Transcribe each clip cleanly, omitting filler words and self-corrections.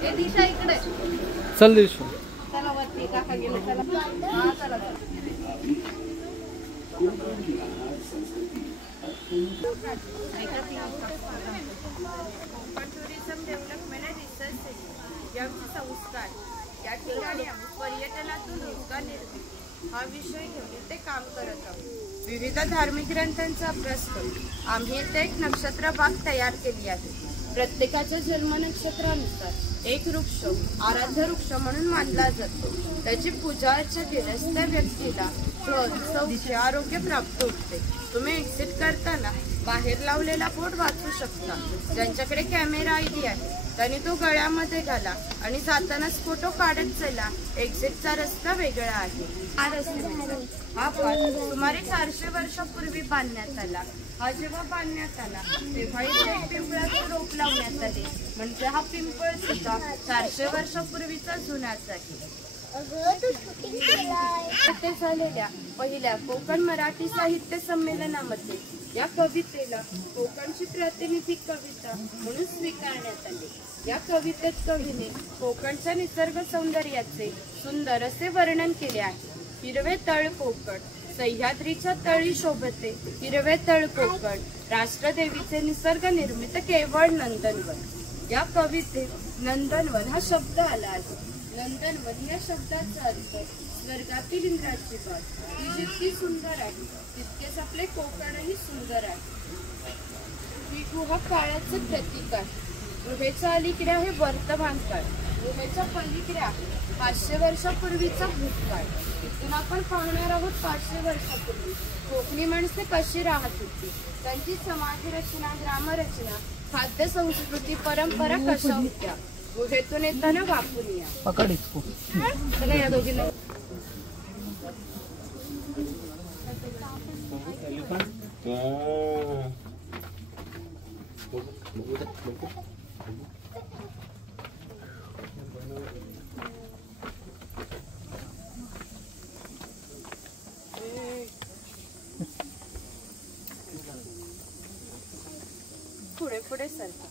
चल दिवशी tourism development research यांचे संस्कार या ठिकाणी आम्ही पर्यटनातून रोजगार निर्मिती हा विषय घेऊन इथे काम करत आहोत। विविध धार्मिक ग्रंथांचा अभ्यास करून आम्ही इथे एक नक्षत्र बाग तयार केली आहे। प्रत्येकाच्या जन्म नक्षत्रानुसार एक वृक्ष आराध्य वृक्ष म्हणून मानला जातो। त्याची पूजा अर्चा केल्यास त्या व्यक्तीला धन सौख्य आरोग्य प्राप्त होते। तुम्ही एक्झिट करताना बाहेर लावलेला बोर्ड वाचू शकता। ज्यांच्याकडे कॅमेरा आयडी आहे त्यांनी तो गळ्यामध्ये घाला आणि जातानाच फोटो काढत चला। एक्झिटचा रस्ता वेगळा आहे। हा रस्ता सुमारे 400 वर्षापूर्वी बांधण्यात आला। हा जेव्हा बांधण्यात आला तेव्हा इथे पिंपळाचं रोप लावण्यात आले, म्हणजे हा पिंपळ सुद्धा 400 वर्षापूर्वीचा जुनाच आहे। झालेल्या पहिल्या कोकण मराठी साहित्य संमेलनामध्ये या कवितेला कोकणची प्रातिनिधिक कविता म्हणून स्वीकारण्यात आले। या कवितेत कवीने कोकणच्या निसर्ग सौंदर्याचे सुंदर असे वर्णन केले आहे। हिरवे तळ कोकण सह्याद्रीच्या तळी शोभते, हिरवे तळ कोकण राष्ट्रदेवीचे निसर्ग निर्मित केवळ नंदनवन। या कवितेत नंदनवन हा शब्द आला आहे। नंदनवन या शब्दाचा अर्थ स्वर्गातील इंद्राची बाग। ही जितकी सुंदर आहे तितकेच आपले कोकणही सुंदर आहे। ही गुहा काळाचे प्रतीक आहे। गुहेच्या अलीकडे आहे वर्तमान काळ, गुहेच्या पलीकडे आहे 500 वर्षापूर्वीचा भूतकाळ। इथून आपण पाहणार आहोत 500 वर्षापूर्वी कोकणी माणसे कशी राहत होती, त्यांची समाज रचना, ग्रामरचना, खाद्य संस्कृती, परंपरा कशा होत्या। गुहेतून येताना वापरून या पकड इसको चला या दोघींना पुढे पुढे सरका।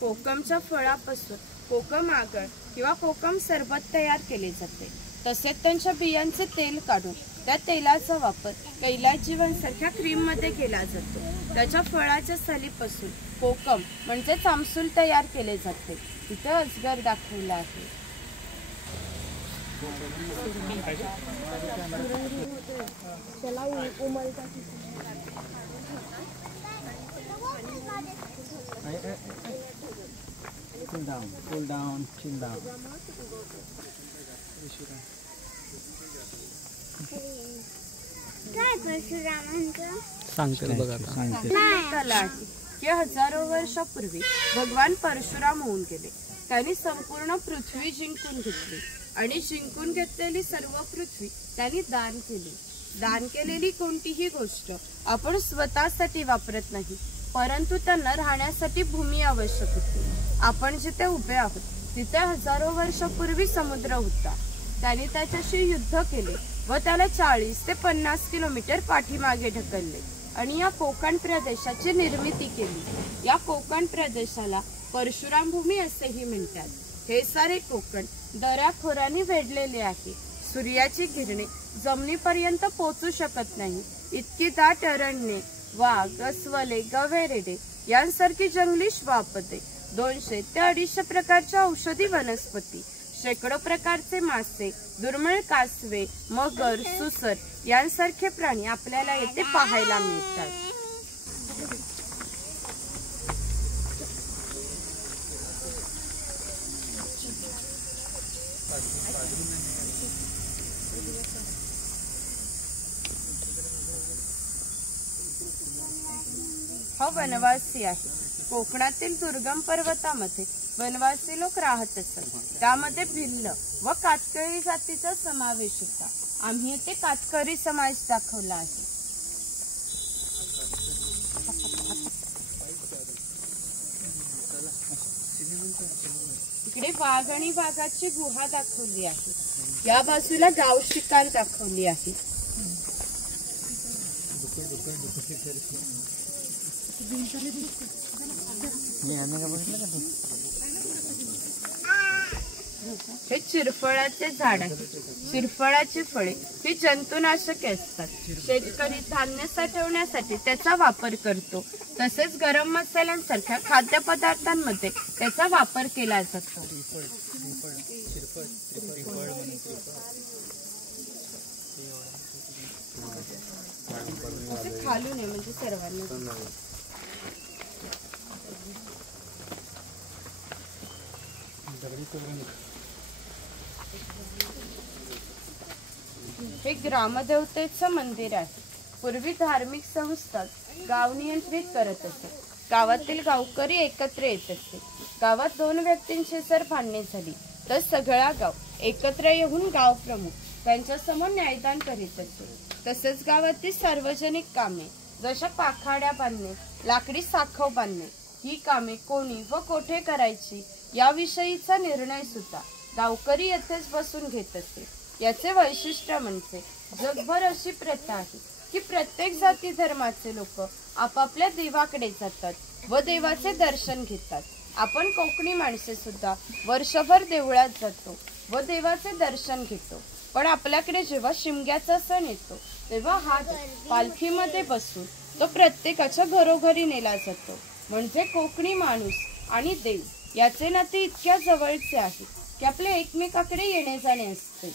कोकमच्या फळापासून कोकम आगळ किंवा कोकम सरबत तयार केले जाते। तसेच त्यांच्या बियांचे तेल काढून त्या तेलाचा वापर कैलास जीवनसारख्या क्रीम मध्ये केला जातो। त्याच्या फळाच्या सालीपासून कोकम म्हणजे आमसूल तयार केले जाते। तिथे अजगर दाखवला आहे। Cool down, chill down. काय परशुरामांचं सांगते बघा की हजारो वर्षापूर्वी भगवान परशुराम होऊन गेले। त्यांनी संपूर्ण पृथ्वी जिंकून घेतली आणि जिंकून घेतलेली सर्व पृथ्वी त्यांनी दान केली। दान केलेली कोणतीही गोष्ट आपण स्वतःसाठी वापरत नाही, परंतु त्यांना राहण्यासाठी भूमी आवश्यक होती। आपण जिथे उभे आहोत तिथे हजारो वर्षापूर्वी समुद्र होता। त्यांनी त्याच्याशी युद्ध केले व त्याला 40 ते 50 किलोमीटर पाठीमागे ढकलले आणि या कोकण प्रदेशाची निर्मिती केली। या कोकण प्रदेशाला परशुराम भूमी असेही म्हणतात। हे सारे कोकण दऱ्याखोऱ्यांनी वेढलेले आहे। सूर्याची किरणे जमिनीपर्यंत पोहोचू शकत नाही इतकी दाट अरण्ये, वाघ, अस्वले, गवेरेडे यांसारखी जंगली श्वापदे, 200 ते 250 प्रकारच्या औषधी वनस्पती, शेकडो प्रकारचे मासे, दुर्मिळ कासवे, मगर, सुसर यांसारखे प्राणी आपल्याला येथे पाहायला मिळतात। हा वनवासी आहे। कोकणातील दुर्गम पर्वतामध्ये वनवासी लोक राहत असतात। त्यामध्ये भिल्ल व कातकरी जातीचा समावेश होता। आम्ही येथे कातकरी समाज दाखवला आहे। इकडे वाघ आणि वाघाची गुहा दाखवली आहे। या बाजूला गाव शिकार दाखवली आहे. हे चिरफळाचे झाड आहे. चिरफळाची फळे ही जंतुनाशके असतात. शेतकरी धान्य साठवण्यासाठी त्याचा वापर करतो. तसेच गरम मसाल्यांसारख्या खाद्यपदार्थांमध्ये त्याचा वापर केला जातो. खालून आहे म्हणजे सर्वांना. हे ग्रामदेवतेचं मंदिर आहे. पूर्वी धार्मिक संस्था गाव नियंत्रित करत असत. गावातील गावकरी एकत्र येत असते. गावात 2 व्यक्तींची जर भांडणे झाली तर सगळा गाव एकत्र येऊन गाव प्रमुख त्यांच्या समोर न्यायदान करीत असते. तसेच गावातील सार्वजनिक कामे जशा पाखाड्या बांधणे, लाकडी साखव बांधणे ही कामे कोणी व कोठे करायची याविषयीचा निर्णय सुद्धा गावकरी येथेच बसून घेत असते. याचे वैशिष्ट्य म्हणजे जगभर अशी प्रथा आहे की प्रत्येक जाती धर्माचे लोक आपापल्या देवाकडे जातात व देवाचे दर्शन घेतात. आपण कोकणी माणसे सुद्धा वर्षभर देवळात जातो व देवाचे दर्शन घेतो. पण आपल्याकडे जेव्हा शिमग्याचा सण येतो तेव्हा हा पालखीमध्ये बसून तो प्रत्येकाच्या घरोघरी नेला जातो. म्हणजे कोकणी माणूस आणि देव याचे नाते इतक्या जवळचे आहे की आपले एकमेकाकडे येणे जाणे असते.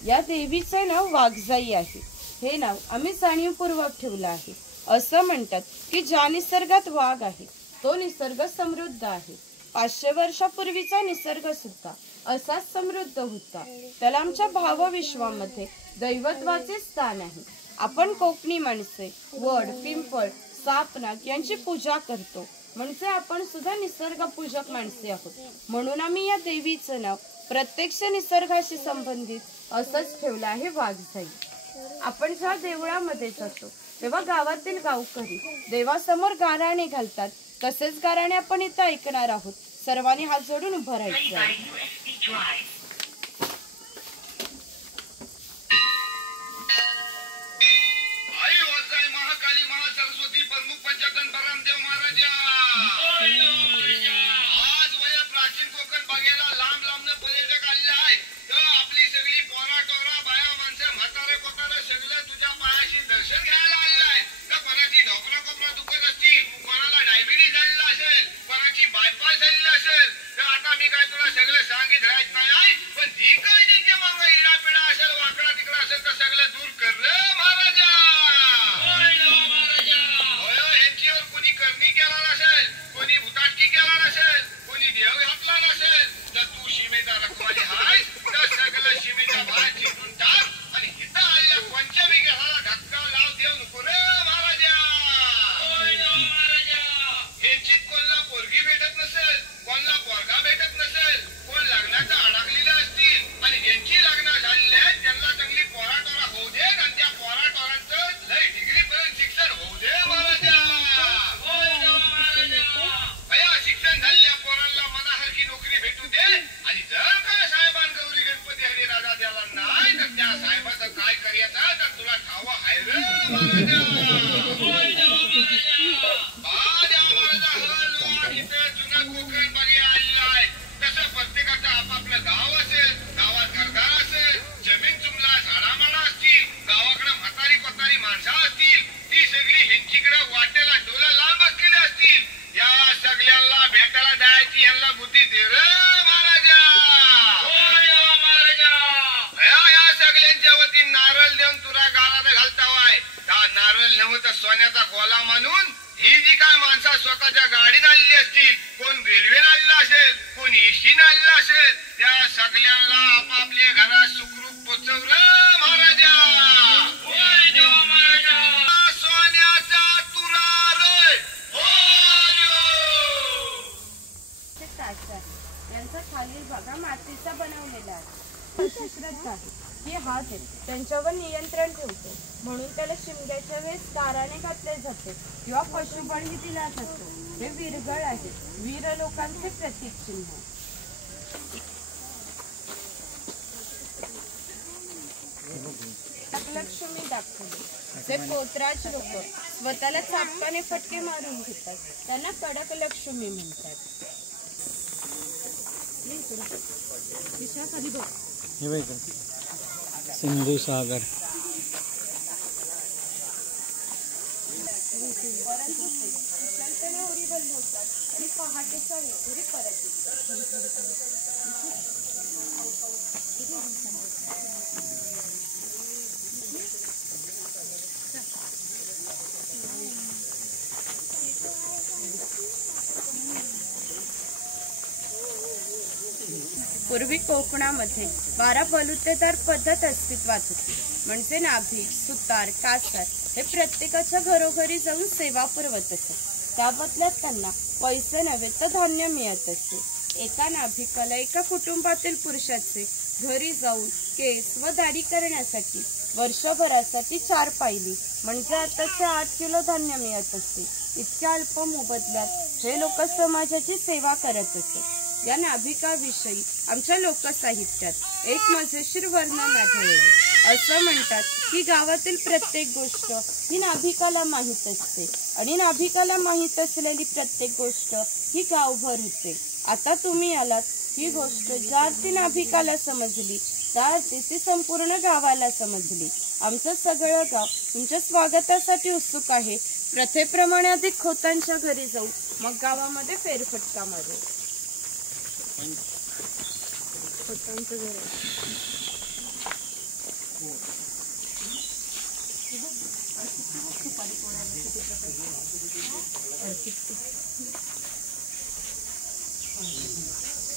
या देवीचे नाव वाघजाई आहे. हे नाव आम्ही जाणीवपूर्वक ठेवलं आहे. असं म्हणतात की ज्या निसर्गात वाघ आहे तो निसर्ग समृद्ध आहे. 500 वर्षापूर्वीचा निसर्ग सुद्धा असाच समृद्ध होता. त्याला आमच्या भावविश्वामध्ये दैवत्वाचे स्थान आहे. आपण कोकणी माणसे वड, पिंपळ, सापनाग यांची पूजा करतो. म्हणजे आपण सुद्धा निसर्ग पूजक माणसे आहोत. म्हणून आम्ही या देवीचं नाव प्रत्यक्ष निसर्गाशी संबंधित असंच ठेवलं आहे वाघजाई. आपण जेव्हा देवळामध्ये जातो तेव्हा गावातील गावकरी देवासमोर गाराणे घालतात. तसेच गाराणे आपण इथं ऐकणार आहोत. सर्वांनी हात जोडून उभं राहायचं आहे. सोन्याचा गोला मानून ही जी काय माणसं स्वतःच्या गाडीत आलेली असतील, कोण रेल्वेने आलेला असेल, कोण एसटीने आलेला असेल, त्या सगळ्यांना आपापल्या घरात सुखरूप पोचवलं महाराजा. सोन्याचा तुरा रे यांचा खालील भागा मातीचा बनवलेला आहे. अशी श्रद्धा आहे की हा देव त्यांच्यावर नियंत्रण ठेवतो. म्हणून त्याला शिमग्याच्या वेळेस गाराणे घातले जाते किंवा पशुबळी दिला जातो. हे वीरगळ आहे. वीर लोकांचे प्रतीक चिन्ह. दाखवले. जे पोतराज लोक स्वतःला चापकाने फटके मारून घेतात त्यांना कडक लक्ष्मी म्हणतात. हे बघ सिंधू सागर. उडी बंद आणि पहाटेच्या वेळी परत पूर्वी कोकणामध्ये 12 बलुतेदार पद्धत अस्तित्वात होती. म्हणजे नाभिक, सुतार, कासार हे प्रत्येकाच्या घरोघरी जाऊन सेवा पुरवत असत. त्या बदल्यात त्यांना पैसे नव्हे तर धान्य मिळत असे. एका नाभिकाला एका कुटुंबातील पुरुषाचे घरी जाऊन केस व दाढी करण्यासाठी वर्षभरासाठी 4 पायली म्हणजे आताचे 8 किलो धान्य मिळत असते. इतक्या अल्प मोबदल्यात हे लोक समाजाची सेवा करत असत. या नाभिकाविषयी आमच्या लोकसाहित्यात एक मजेशीर वर्णन आढळले. असं म्हणतात की गावातील प्रत्येक गोष्ट ही नाभिकाला माहीत असते आणि नाभिकाला माहीत असलेली प्रत्येक गोष्ट ही गावभर होते. आता तुम्ही आलात, ही गोष्ट ज्या अर्थी नाभिकाला समजली त्या अर्थी ती संपूर्ण गावाला समजली. आमचं सगळं गाव तुमच्या स्वागतासाठी उत्सुक आहे. प्रथेप्रमाणे अधिक खोतांच्या घरी जाऊ, मग गावामध्ये फेरफटका मारू. खोतांचं घर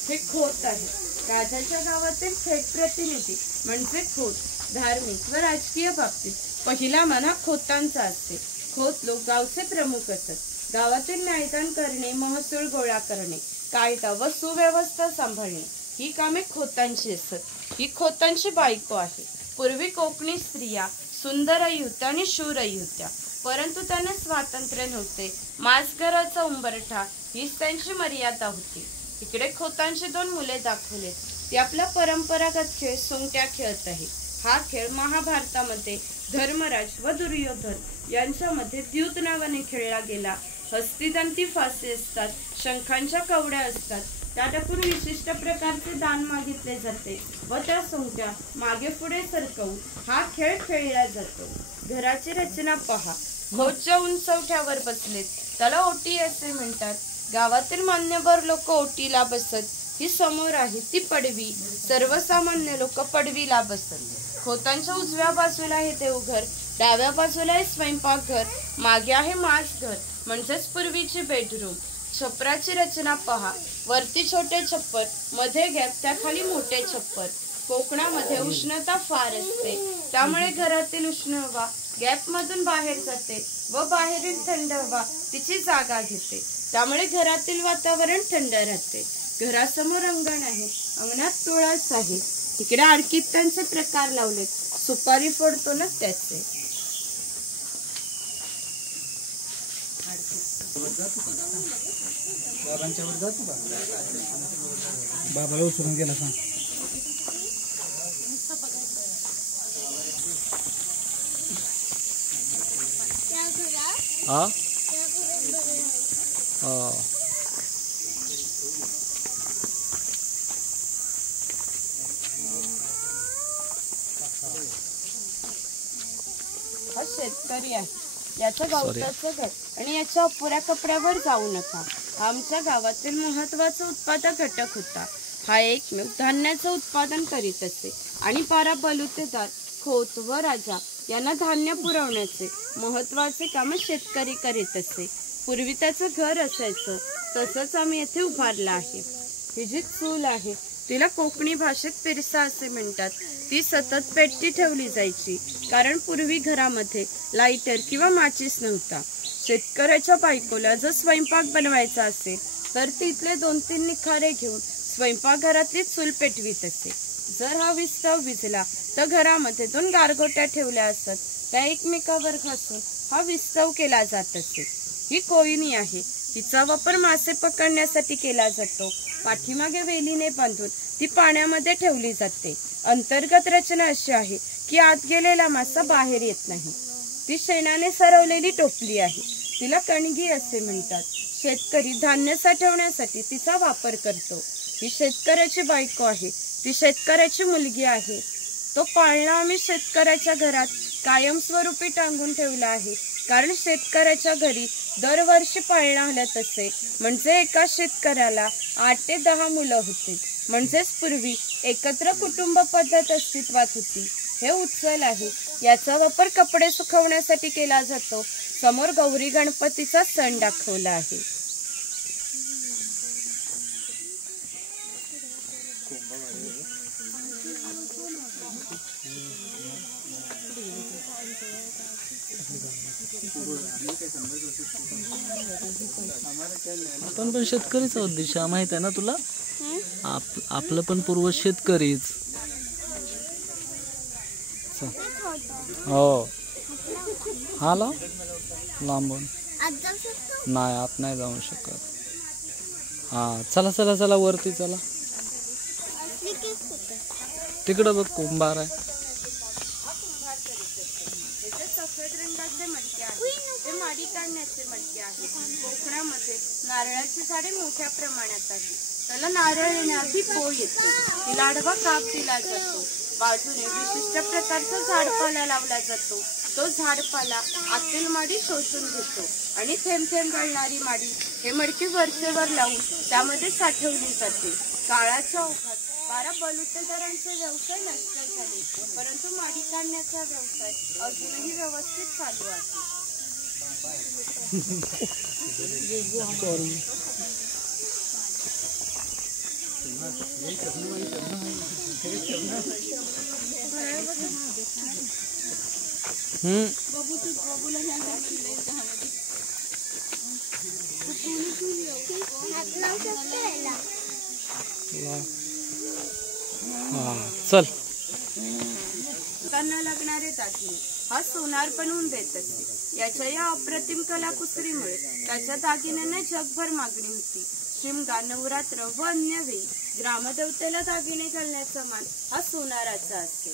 हे खोत आहे. राजाच्या गावातील थेट प्रतिनिधी म्हणजे खोत धार्मिक व राजकीय बाबतीत पहिला मान हा खोतांचा असते. खोत लोक गावचे प्रमुख असतात. गावातील न्यायदान करणे, महसूल गोळा करणे, कायदा व सुव्यवस्था सांभाळणे ही कामे खोतांची असत. ही खोतांची बायको आहे. पूर्वी कोकणी स्त्रिया सुंदरही होत्या आणि शूरही होत्या, परंतु त्यांना स्वातंत्र्य नव्हते. मासघराचा उंबरठा हीच त्यांची मर्यादा होती. इकडे खोतांची 2 मुले दाखवलेत. ती आपला परंपरागत खेळ सोंगट्या खेळत आहे. हा खेळ महाभारतामध्ये धर्मराज व दुर्योधन यांच्यामध्ये द्यूत नावाने खेळला गेला. हस्तिदंती फासे असतात, शंखांच्या कवड्या असतात, त्या टाकून विशिष्ट प्रकारचे दान मागितले जाते व त्या सोंगट्या मागे पुढे सरकवून हा खेळ खेळला जातो. घराची रचना पहा. खोच्या उंचवट्यावर बसलेत त्याला ओटी असे म्हणतात. गावातील मान्यवर लोक ओटीला बसत. ही समोर आहे ती पडवी. सर्वसामान्य लोक पडवीला बसत. खोतांच्या उजव्या बाजूला आहे देवघर, डाव्या बाजूला आहे स्वयंपाकघर, मागे आहे मासघर म्हणजेच पूर्वीची बेडरूम. छपराची रचना पहा. वरती छोटे छप्पर, मध्ये गॅप, त्याखाली मोठे छप्पर. कोकणामध्ये उष्णता फार असते, त्यामुळे घरातील उष्ण हवा गॅप मधून बाहेर जाते व बाहेरील थंड हवा तिची जागा घेते. त्यामुळे घरातील वातावरण थंड राहते. घरासमोर अंगण आहे. अंगणात तुळस आहे. तिकडे आडकित्त्यांचे प्रकार लावलेत. सुपारी फोडतो ना त्याचे. बाबांच्यावर जातो का? बाबाला उचलून गेला सांग. हा हा शेतकरी आहे. याचं गवताचं घर आणि याच्या अपुऱ्या कपड्यावर जाऊ नका. आमच्या गावातील महत्वाचा उत्पादक घटक होता. हा एकमेव धान्याचं उत्पादन करीत असे आणि 12 बलुतेदार, खोत व राजा यांना धान्य पुरवण्याचे महत्वाचे काम शेतकरी करीत असे. पूर्वी त्याचं घर असायचं, तसंच आम्ही येथे उभारलं आहे. ही जी चूल आहे तिला कोकणी भाषेत पिरसा असे म्हणतात. ती सतत पेटती ठेवली जायची, कारण पूर्वी घरामध्ये लाईटर किंवा माचीस नव्हता. शेतकऱ्याच्या बायकोला जर स्वयंपाक बनवायचा असेल तर तिथले 2-3 निखारे घेऊन स्वयंपाकघरातली चूल पेटवीत असे. जर हा विस्तव विझला तर घरामध्ये 2 गारगोट्या ठेवल्या असत, त्या एकमेकावर घासून हा विस्तव केला जात असे. ही कोयनी आहे. तिचा वापर मासे पकडण्यासाठी केला जातो. पाठीमागे वेलीने बांधून ती पाण्यामध्ये ठेवली जाते. अंतर्गत रचना अशी आहे की आत गेलेला मासा बाहेर येत नाही. ती शेणाने सरवलेली टोपली आहे. तिला कणगी असे म्हणतात. शेतकरी धान्य साठवण्यासाठी तिचा वापर करतो. ही शेतकऱ्याची बायको आहे. ती शेतकऱ्याची मुलगी आहे. तो पाळणा आम्ही शेतकऱ्याच्या घरात कायमस्वरूपी टांगून ठेवला आहे, कारण शेतकऱ्याच्या घरी दरवर्षी पाळणा हलत असे. म्हणजे एका शेतकऱ्याला 8 ते 10 मुलं होती. म्हणजेच पूर्वी एकत्र कुटुंब पद्धत अस्तित्वात होती. हे उचल आहे. याचा वापर कपडे सुकवण्यासाठी केला जातो. समोर गौरी गणपतीचा सण दाखवला आहे. आपण पण शेतकरीच आहोत दिशा, माहित आहे ना तुला? आपलं पण पूर्वज शेतकरीच. हो हॅलो लांबून नाही, आत नाही जाऊ शकत. हा चला चला चला वरती चला. तिकडं बघ कुंभार आहे. सफेद रंगाचे मडके आहे. ते माडी काढण्याचे मडके आहे. कोकणामध्ये नारळाची झाडे मोठ्या प्रमाणात आहे. त्याला नारळ येण्याआधी पोळ येते. तिला आडवा काप दिला जातो. बाजूने विशिष्ट प्रकारचा झाडपाला लावला जातो. तो झाडपाला आतील माडी शोषून घेतो आणि थेंब थेंब गळणारी माडी हे मडके वरचेवर लावून त्यामध्ये साठवली जाते. काळाच्या ओघात 12 बलुतेदारांचे व्यवसाय नष्ट झाले, परंतु माडी काढण्याचा व्यवसाय अजूनही व्यवस्थित चालू आहे. चल. त्यांना लागणारे दागिने हा सोनार बनवून देत असते. याच्या या अप्रतिम कलाकुसरीमुळे त्याच्या दागिन्यांना जगभर मागणी होती. शिमगा, नवरात्र व अन्य वेळी ग्रामदेवतेला दागिने घालण्याचा मान हा सोनाराचा असतो.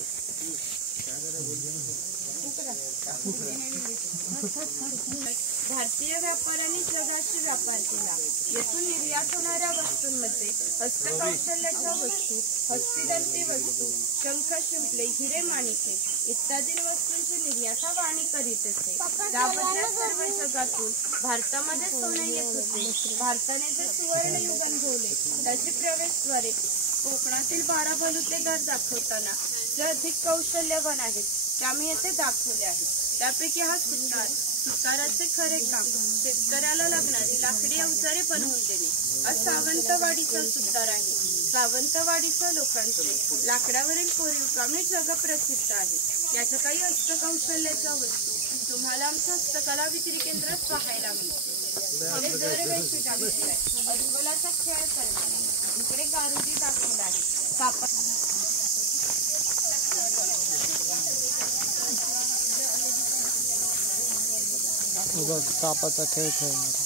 भारतीय व्यापाऱ्यांनी जगाशी व्यापार केला. येथून निर्यात होणाऱ्या वस्तूंमध्ये हस्तकौशल्याच्या वस्तू, हस्तिदंती वस्तू, शंख शिंपले, हिरे माणिके इत्यादी वस्तूंची निर्यात वाणी करीत असते. त्याबद्दल सर्व जगातून भारतामध्ये सोने येत होते. भारताने जे सुवर्ण युग अनुभवले त्याची प्रवेशद्वारे कोकणातील 12 बलुतेदार दाखवताना जे अधिक कौशल्यवान आहेत ते आम्ही येथे दाखवले आहे. त्यापैकी हा सुतार. सुताराचे खरे काम शेतकऱ्याला लागणारी लाकडी अवजारे बनवून देणे. हा सावंतवाडीचा सुतार आहे. सावंतवाडीच्या लोकांचे लाकडावरील कोरीव काम हे जगप्रसिद्ध आहे. याच्या काही हस्तकौशल्याच्या वस्तू तुम्हाला आमच्या हस्तकला विक्री केंद्रात पाहायला मिळते. आम्ही दरवर्षी दाखवलाय अस्वलाचा खेळ करणारा. इकडे गारुडी दाखवला आहे. कापड बघ सापाचा खेळ खेळणारा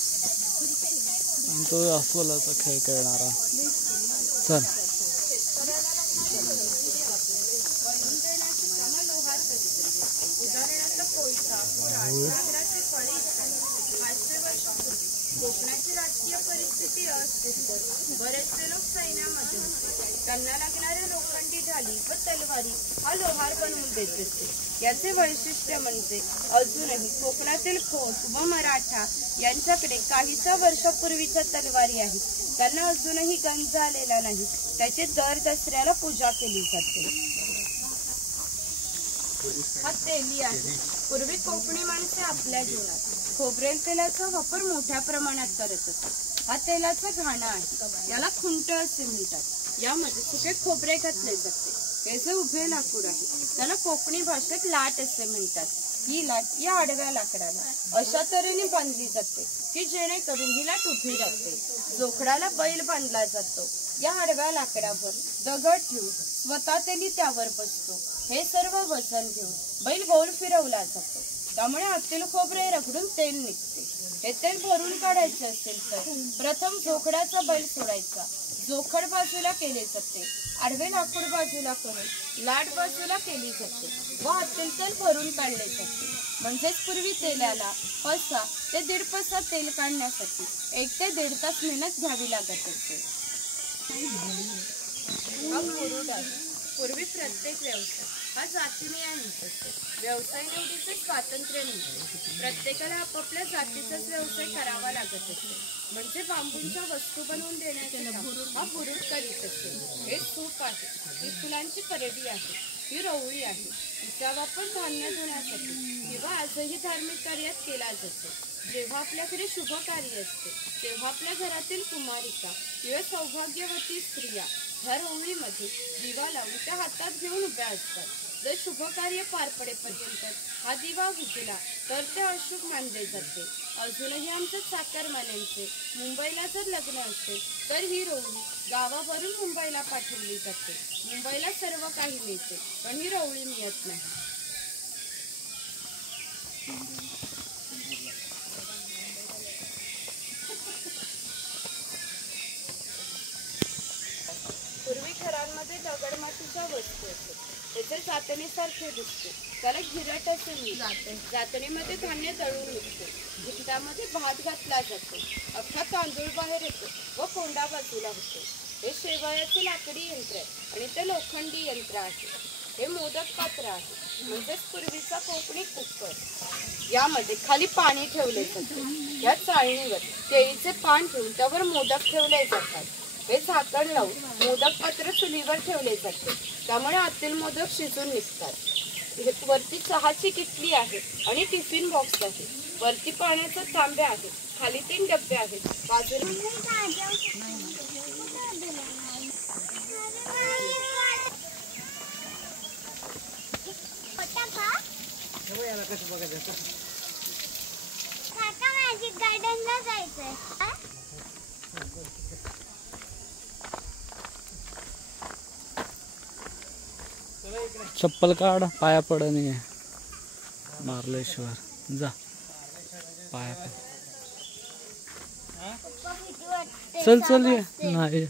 आणि तो अस्वलाचा खेळ खेळणारा. चल. कोकणाची राजकीय परिस्थिती अस्थिर. बरेचसे लोक सैन्यामध्ये होते. त्यांना लागणाऱ्या लोखंडी ढाली व तलवारी हा लोहार बनवून देत असते. याचे वैशिष्ट्य म्हणजे अजूनही कोकणातील खोत व मराठा यांच्याकडे काहीशा वर्षापूर्वीच्या तलवारी आहेत. त्यांना अजूनही गंज आलेला नाही. त्याची दर दसऱ्याला पूजा केली जाते. हा तेली आहे. पूर्वी कोकणी माणसे आपल्या जेवणात खोबरेल तेलाचा वापर मोठ्या प्रमाणात करत असतात. हा तेलाचा घाणा आहे. याला खुंट असे म्हणतात. यामध्ये सुके खोबरे घातले जाते. हे जे उभे लाकूड आहे त्याला कोकणी भाषेत लाट असे म्हणतात. ही लाट या आडव्या लाकडाला अशा तऱ्हेने बांधली जाते की जेणेकरून ही लाट उभी राहते. जोखडाला बैल बांधला जातो. या आडव्या लाकडावर दगड ठेवून स्वतः तेली त्यावर बसतो. हे सर्व वजन घेऊन बैल गोल फिरवला जातो. त्यामुळे आतील खोबरे रगडून तेल निघते. हे तेल भरून काढायचे असेल तर प्रथम जोखडाचा बैल सोडायचा. जोखड बाजूला केले जाते. आडवे लाकूड बाजूला करून लाट बाजूला केली जाते व आतील तेल भरून काढले जाते. म्हणजेच पूर्वी तेलाला पसा ते 1.5 पसा तेल काढण्यासाठी 1 ते 1.5 तास मेहनत घ्यावी लागत असते. हा मुरुड आहे. पूर्वी प्रत्येक व्यवसाय हा जातीने नसतो. व्यवसाय निवडीचे स्वातंत्र्य नव्हते. प्रत्येकाला आपापल्या जातीचाच व्यवसाय करावा लागत असतो. म्हणजे बांबूंच्या वस्तू बनवून देण्याचे काम हा मुरुड करीत असतो. हे सूप आहे, ही फुलांची परडी आहे, ही रवळी आहे. हिचा वापर धान्य धुण्यासाठी किंवा आजही धार्मिक कार्यात केला जातो. जेव्हा आपल्याकडे शुभ कार्य असते तेव्हा आपल्या घरातील कुमारिका किंवा सौभाग्यवती स्त्रिया ह्या रवळीमध्ये दिवा लावून त्या हातात घेऊन उभ्या असतात. जर शुभ कार्य पार पडेपर्यंत हा दिवा विझला तर ते अशुभ मानले जाते. अजूनही आमच्या चाकरमान्यांचे मुंबईला जर लग्न असेल तर ही रवळी गावावरून मुंबईला पाठवली जाते. मुंबईला सर्व काही मिळते पण ही रवळी मिळत नाही. पूर्वी घरांमध्ये दगडमातीच्या वस्तू असतात. त्याचे जातणीसारखे दिसते. त्याला घिरट असे म्हणतात. जातणीमध्ये धान्य दळून निघते. घिरटामध्ये भात घातला जातो. अख्खा तांदूळ बाहेर येतो व कोंडा बाजूला होतो. हे शेवयाचे लाकडी यंत्र आहे आणि ते लोखंडी यंत्र आहे. हे मोदक पात्र आहे म्हणजेच पूर्वीचा कोकणी कुकर. यामध्ये खाली पाणी ठेवले जाते. या चाळणीवर केळीचे पान ठेवून त्यावर मोदक ठेवले जातात. हे झाकण लावून मोदक पात्र चुलीवर ठेवले जाते. त्यामुळे आतील मोदक शिजून निघतात. वरती चहाची किटली आहे आणि टिफिन बॉक्स आहे. वरती पाण्याचा तांब्या आहे. खाली 3 डबे आहेत. बाजूला मॅजिक गार्डनला जायचंय. चप्पल काढ, पाया पड नाही मार्लेश्वर जा पाया पड. चल चल ये नाही